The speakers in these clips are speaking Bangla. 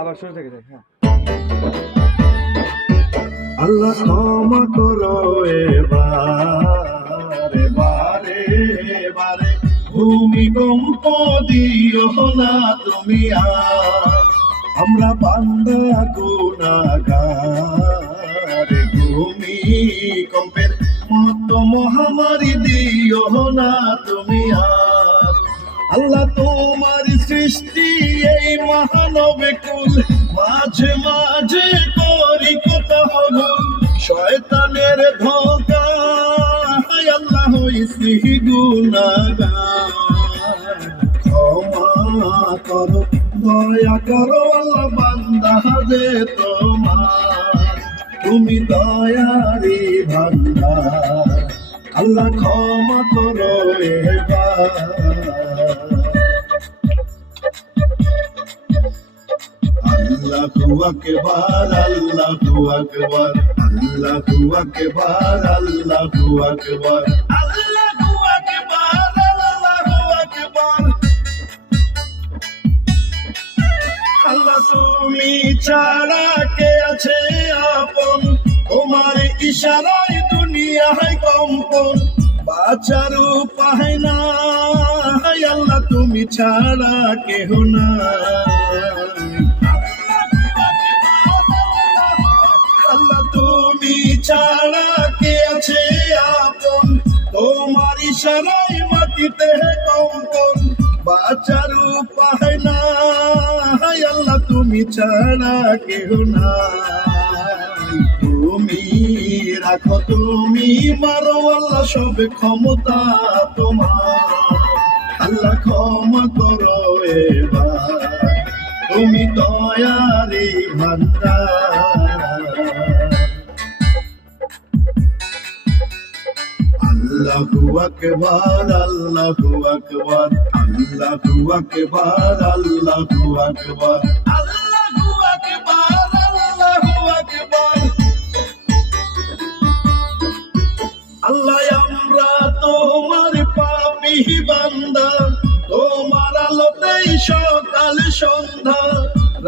আবার শুরু থেকে দেখ। হ্যাঁ, আল্লাহ ক্ষমা করো এবারে বারে বারে, ভূমিকম্প দিও না তুমি আর, আমরা বান্দা গুনাহগার, ভূমিকম্পের মতো মহামারী দিও না তুমি আর। আল্লাহ তোমার সৃষ্টি এই মহানবে কুল, মাঝে মাঝে করি কত ভুল, শয়তানের ধোঁকা আল্লাহ হইছি গুনাহগার, ক্ষমা করো দয়া করো আল্লাহ বান্দা যে তোমার, তুমি দয়ারি ভান্ডার, আল্লাহ ক্ষমা করো এবার। আল্লাহু আকবার, আল্লাহু আকবার, আল্লাহু আকবার, আল্লাহু আকবার, আল্লাহু আকবার, আল্লাহু আকবার। আল্লাহ তুমি ছাড়া কে আছে আপন, তোমার ইশারায় দুনিয়ায় কম্পন, বাঁচার উপায় নাই আল্লাহ তুমি ছাড়া কেহ নাই। আল্লাহ তুমি ছাড়া কে আছে আপন, তোমার ইশারায় মাটিতে কম্পন, বাঁচার উপায় নাই আল্লাহ তুমি ছাড়া কেহ নাই। তুমি রাখো তুমি মারো আল্লাহ সব ক্ষমতা তোমার, আল্লাহ ক্ষমা করো এবার, তুমি দয়ারি ভান্ডার। আল্লাহু আকবার, আল্লাহু আকবার, আল্লাহু আকবার, আল্লাহু আকবার, আল্লাহু আকবার, আল্লাহু আকবার। আল্লাহ আমরা তোমার পাপী বান্দা, তোমার আলোতেই সকাল সন্ধ্যা,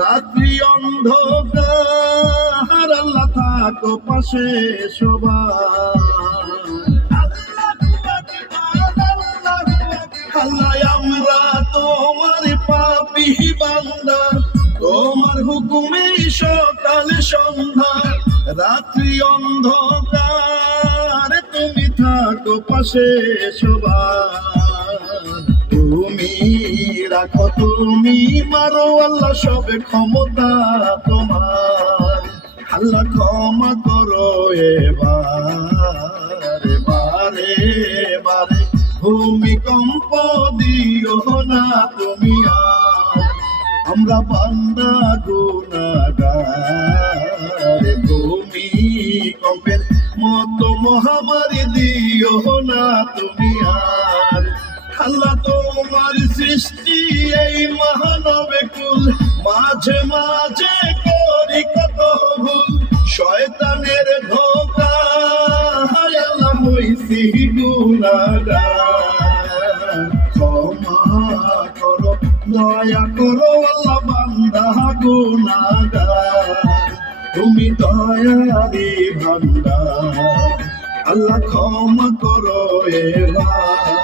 রাত্রি অন্ধকার আল্লাহ থাকো পাশে সবার। আল্লাহ আমরা তোমার পাপী বান্দা, তোমার হুকুমে সকাল সন্ধ্যা, রাত্রি অন্ধকার তুমি থাকো পাশে সবার। তুমি রাখো তুমি মারো আল্লাহ সব ক্ষমতা তোমার, আল্লাহ ক্ষমা করো এবার বারে বারে, ভূমিকম্প দিও না তুমি আর, আমরা বান্দা গুনাহগার, ভূমিকম্পের মতো মহামারী দিও না তুমি আর। আল্লাহ তোমার সৃষ্টি এই মহানবে কুল, মাঝে মাঝে করি কত ভুল, শয়তানের ধোঁকা আল্লাহ হইছি গুনাহগার, ক্ষমা করো দয়া করো আল্লাহ বান্দা গুনাহগার, তুমি দয়ারি ভান্ডার, আল্লাহ ক্ষমা করো এবার।